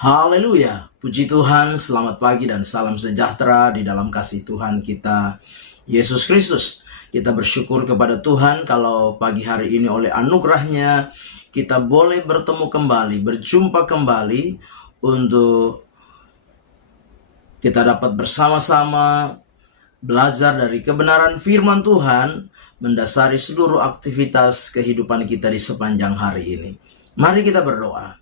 Haleluya, puji Tuhan, selamat pagi dan salam sejahtera di dalam kasih Tuhan kita, Yesus Kristus. Kita bersyukur kepada Tuhan kalau pagi hari ini oleh anugerahnya kita boleh bertemu kembali, berjumpa kembali untuk kita dapat bersama-sama belajar dari kebenaran firman Tuhan mendasari seluruh aktivitas kehidupan kita di sepanjang hari ini. Mari kita berdoa.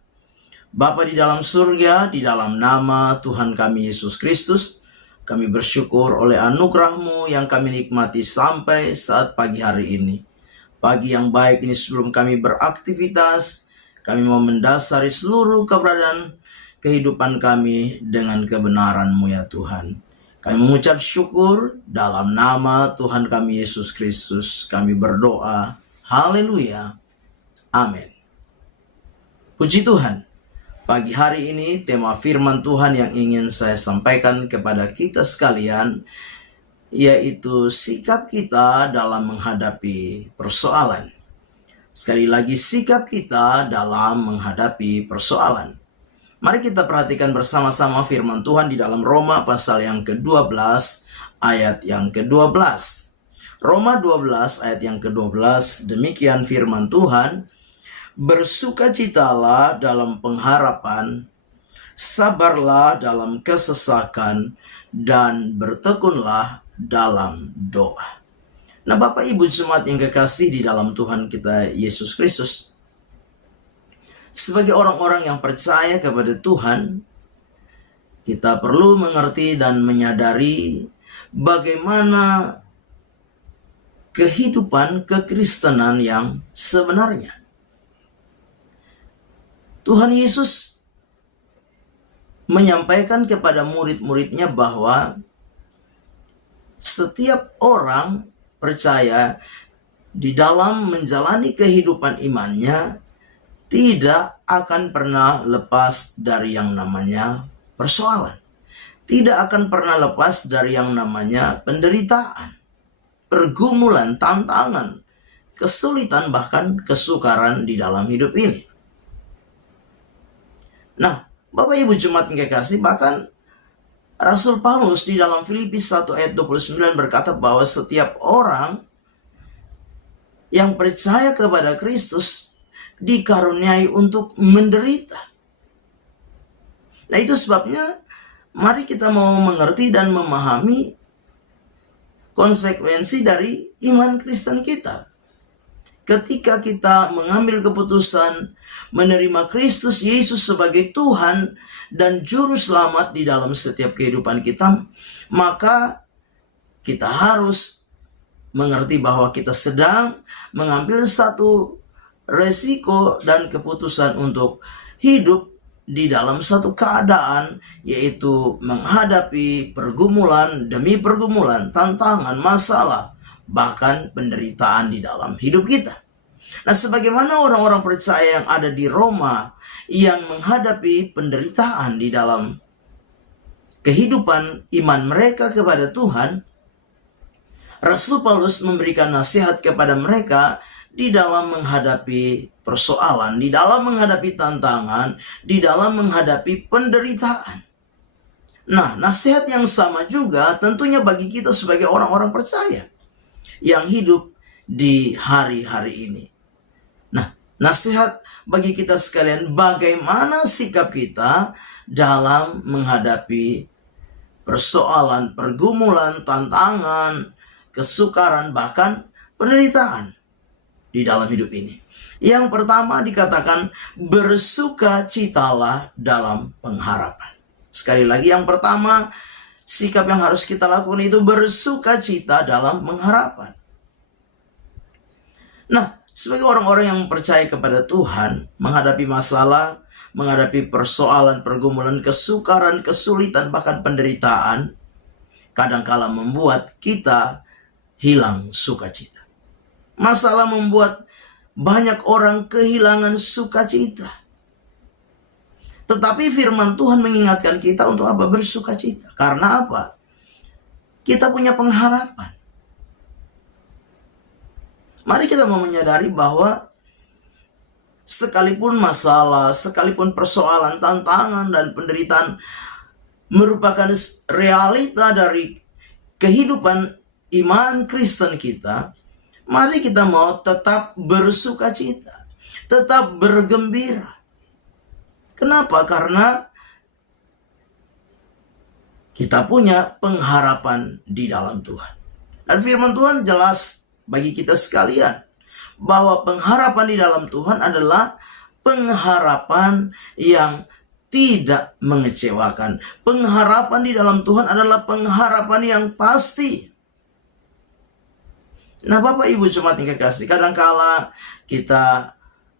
Bapa di dalam surga, di dalam nama Tuhan kami Yesus Kristus, kami bersyukur oleh anugerah-Mu yang kami nikmati sampai saat pagi hari ini. Pagi yang baik ini sebelum kami beraktivitas, kami mau mendasari seluruh keberadaan kehidupan kami dengan kebenaran-Mu ya Tuhan. Kami mengucap syukur dalam nama Tuhan kami Yesus Kristus, kami berdoa. Haleluya. Amin. Puji Tuhan. Pagi hari ini tema firman Tuhan yang ingin saya sampaikan kepada kita sekalian yaitu sikap kita dalam menghadapi persoalan. Sekali lagi, sikap kita dalam menghadapi persoalan. Mari kita perhatikan bersama-sama firman Tuhan di dalam Roma pasal yang ke-12 ayat yang ke-12. Roma 12 ayat yang ke-12, demikian firman Tuhan. Bersukacitalah dalam pengharapan, sabarlah dalam kesesakan, dan bertekunlah dalam doa. Nah, Bapak Ibu jemaat yang kekasih di dalam Tuhan kita Yesus Kristus, sebagai orang-orang yang percaya kepada Tuhan, kita perlu mengerti dan menyadari bagaimana kehidupan kekristenan yang sebenarnya. Tuhan Yesus menyampaikan kepada murid-muridnya bahwa setiap orang percaya di dalam menjalani kehidupan imannya tidak akan pernah lepas dari yang namanya persoalan. Tidak akan pernah lepas dari yang namanya penderitaan, pergumulan, tantangan, kesulitan, bahkan kesukaran di dalam hidup ini. Nah, Bapak Ibu jemaat yang kekasih, bahkan Rasul Paulus di dalam Filipi 1 ayat 29 berkata bahwa setiap orang yang percaya kepada Kristus dikaruniai untuk menderita. Nah, itu sebabnya mari kita mau mengerti dan memahami konsekuensi dari iman Kristen kita. Ketika kita mengambil keputusan menerima Kristus Yesus sebagai Tuhan dan Juru Selamat di dalam setiap kehidupan kita, maka kita harus mengerti bahwa kita sedang mengambil satu resiko dan keputusan untuk hidup di dalam satu keadaan, yaitu menghadapi pergumulan demi pergumulan, tantangan, masalah, bahkan penderitaan di dalam hidup kita. Nah, sebagaimana orang-orang percaya yang ada di Roma yang menghadapi penderitaan di dalam kehidupan iman mereka kepada Tuhan, Rasul Paulus memberikan nasihat kepada mereka di dalam menghadapi persoalan, di dalam menghadapi tantangan, di dalam menghadapi penderitaan. Nah, nasihat yang sama juga tentunya bagi kita sebagai orang-orang percaya yang hidup di hari-hari ini. Nah, nasihat bagi kita sekalian, bagaimana sikap kita dalam menghadapi persoalan, pergumulan, tantangan, kesukaran, bahkan penderitaan di dalam hidup ini. Yang pertama dikatakan, bersukacitalah dalam pengharapan. Sekali lagi, yang pertama, sikap yang harus kita lakukan itu bersukacita dalam pengharapan. Nah, sebagai orang-orang yang percaya kepada Tuhan, menghadapi masalah, menghadapi persoalan, pergumulan, kesukaran, kesulitan, bahkan penderitaan, kadangkala membuat kita hilang sukacita. Masalah membuat banyak orang kehilangan sukacita. Tetapi firman Tuhan mengingatkan kita untuk apa? Bersukacita. Karena apa? Kita punya pengharapan. Mari kita mau menyadari bahwa Sekalipun masalah, sekalipun persoalan, tantangan, dan penderitaan merupakan realita dari kehidupan iman Kristen kita, mari kita mau tetap bersuka cita, tetap bergembira. Kenapa? Karena kita punya pengharapan di dalam Tuhan. Dan firman Tuhan jelas bagi kita sekalian, bahwa pengharapan di dalam Tuhan adalah pengharapan yang tidak mengecewakan. Pengharapan di dalam Tuhan adalah pengharapan yang pasti. Nah, Bapak Ibu jemaat yang kekasih, kadangkala kita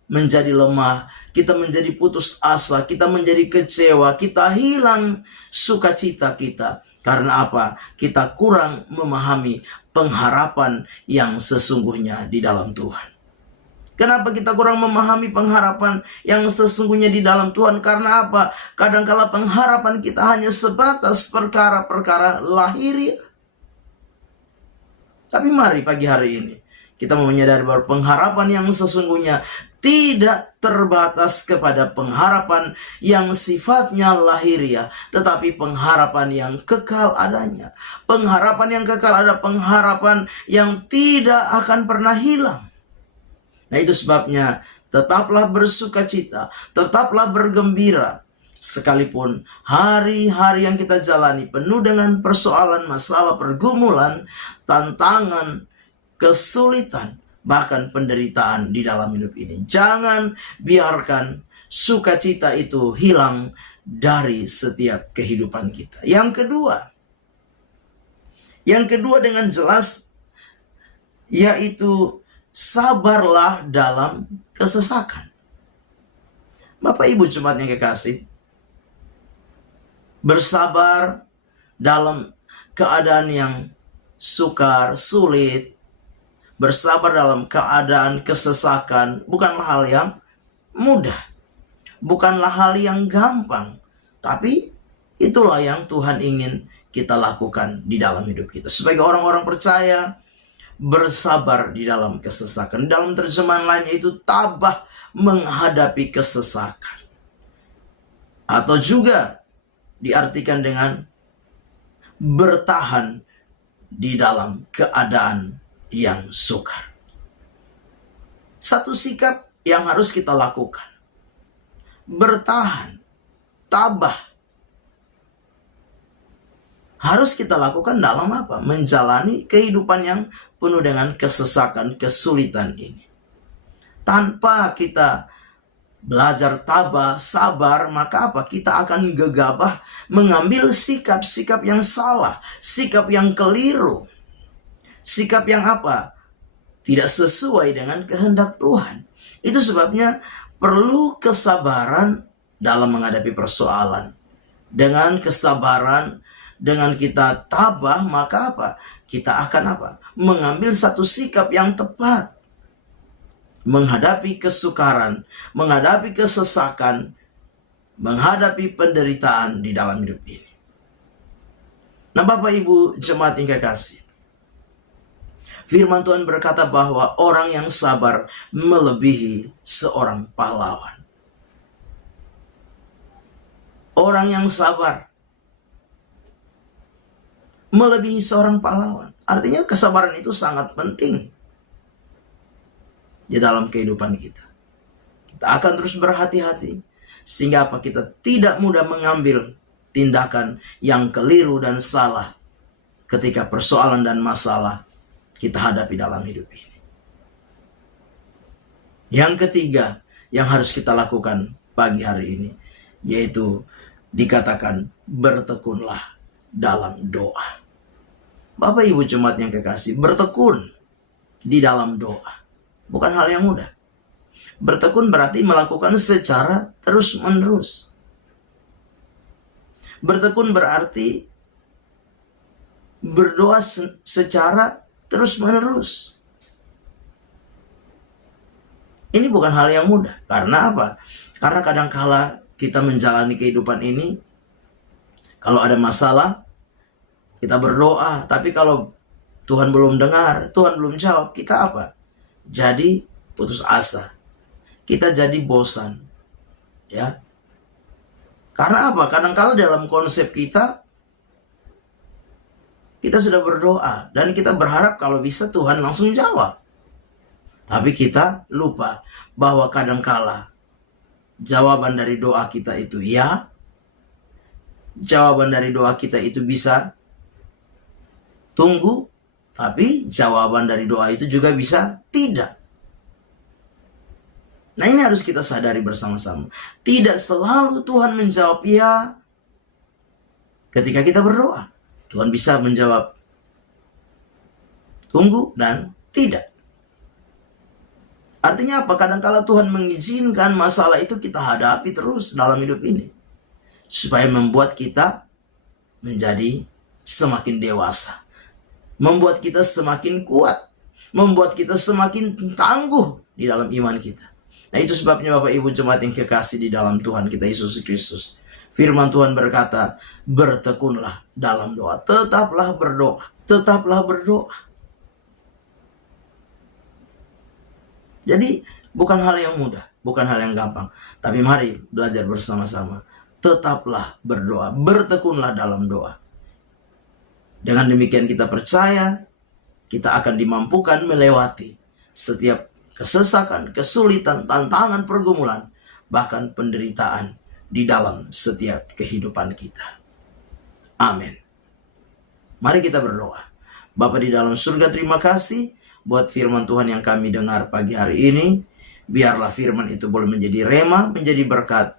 menjadi lemah, kita menjadi putus asa, kita menjadi kecewa, kita hilang sukacita kita. Karena apa? Kita kurang memahami pengharapan yang sesungguhnya di dalam Tuhan. Kenapa kita kurang memahami pengharapan yang sesungguhnya di dalam Tuhan? Karena apa? Kadangkala pengharapan kita hanya sebatas perkara-perkara lahiriah. Tapi mari pagi hari ini kita mau menyadari bahwa pengharapan yang sesungguhnya tidak terbatas kepada pengharapan yang sifatnya lahiriah, tetapi pengharapan yang kekal adanya. Pengharapan yang kekal ada pengharapan yang tidak akan pernah hilang. Nah, itu sebabnya tetaplah bersuka cita, tetaplah bergembira. Sekalipun hari-hari yang kita jalani penuh dengan persoalan, masalah, pergumulan, tantangan, kesulitan, bahkan penderitaan di dalam hidup ini. Jangan biarkan sukacita itu hilang dari setiap kehidupan kita. Yang kedua dengan jelas, yaitu sabarlah dalam kesesakan. Bapak Ibu jemaat yang kekasih, bersabar dalam keadaan yang sukar, sulit, bersabar dalam keadaan kesesakan bukanlah hal yang mudah, bukanlah hal yang gampang, tapi itulah yang Tuhan ingin kita lakukan di dalam hidup kita. Sebagai orang-orang percaya, bersabar di dalam kesesakan. Dalam terjemahan lain yaitu tabah menghadapi kesesakan. Atau juga diartikan dengan bertahan di dalam keadaan yang sukar. Satu sikap yang harus kita lakukan. Bertahan, tabah. Harus kita lakukan dalam apa? Menjalani kehidupan yang penuh dengan kesesakan, kesulitan ini. Tanpa kita belajar tabah, sabar, maka apa? Kita akan gegabah mengambil sikap-sikap yang salah, sikap yang keliru. Sikap yang apa? Tidak sesuai dengan kehendak Tuhan. Itu sebabnya perlu kesabaran dalam menghadapi persoalan. Dengan kesabaran, dengan kita tabah, maka apa? Kita akan apa? Mengambil satu sikap yang tepat. Menghadapi kesukaran, menghadapi kesesakan, menghadapi penderitaan di dalam hidup ini. Nah, Bapak Ibu jemaat yang kekasih, firman Tuhan berkata bahwa orang yang sabar melebihi seorang pahlawan. Orang yang sabar melebihi seorang pahlawan. Artinya kesabaran itu sangat penting di dalam kehidupan kita. Kita akan terus berhati-hati sehingga apa? Kita tidak mudah mengambil tindakan yang keliru dan salah ketika persoalan dan masalah kita hadapi dalam hidup ini. Yang ketiga yang harus kita lakukan pagi hari ini, yaitu dikatakan bertekunlah dalam doa. Bapak Ibu jemaat yang kekasih, bertekun di dalam doa bukan hal yang mudah. Bertekun berarti melakukan secara terus-menerus. Bertekun berarti berdoa secara terus-menerus. Ini bukan hal yang mudah. Karena apa? Karena kadangkala kita menjalani kehidupan ini, kalau ada masalah, kita berdoa. Tapi kalau Tuhan belum dengar, Tuhan belum jawab, kita apa? Jadi putus asa. kita jadi bosan. Ya. Karena apa? Kadang-kala dalam konsep kita sudah berdoa dan kita berharap kalau bisa Tuhan langsung jawab. Tapi kita lupa bahwa kadang-kala jawaban dari doa kita itu ya. Jawaban dari doa kita itu bisa tunggu, tapi jawaban dari doa itu juga bisa tidak. Nah, ini harus kita sadari bersama-sama. Tidak selalu Tuhan menjawab ya ketika kita berdoa. Tuhan bisa menjawab tunggu dan tidak. Artinya apa? Kadang-kala Tuhan mengizinkan masalah itu kita hadapi terus dalam hidup ini, supaya membuat kita menjadi semakin dewasa, membuat kita semakin kuat, membuat kita semakin tangguh di dalam iman kita. Nah, itu sebabnya Bapak Ibu jemaat yang kekasih di dalam Tuhan kita Yesus Kristus, firman Tuhan berkata, bertekunlah dalam doa, tetaplah berdoa, tetaplah berdoa. Jadi bukan hal yang mudah, bukan hal yang gampang, tapi mari belajar bersama-sama. Tetaplah berdoa, bertekunlah dalam doa. Dengan demikian kita percaya, kita akan dimampukan melewati setiap kesesakan, kesulitan, tantangan, pergumulan, bahkan penderitaan di dalam setiap kehidupan kita. Amin. Mari kita berdoa. Bapa di dalam surga, terima kasih buat firman Tuhan yang kami dengar pagi hari ini. Biarlah firman itu boleh menjadi rema, menjadi berkat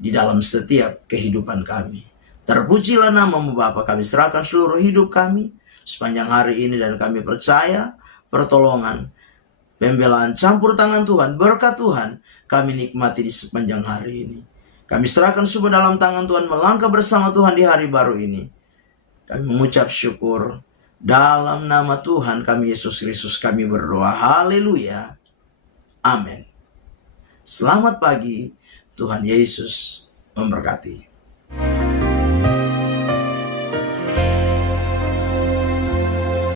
di dalam setiap kehidupan kami. Terpujilah nama-Mu Bapa, kami serahkan seluruh hidup kami sepanjang hari ini, dan kami percaya pertolongan, pembelaan, campur tangan Tuhan, berkat Tuhan kami nikmati di sepanjang hari ini. Kami serahkan semua dalam tangan Tuhan, melangkah bersama Tuhan di hari baru ini. Kami mengucap syukur. Dalam nama Tuhan kami Yesus Kristus kami berdoa. Haleluya. Amin. Selamat pagi. Tuhan Yesus memberkati.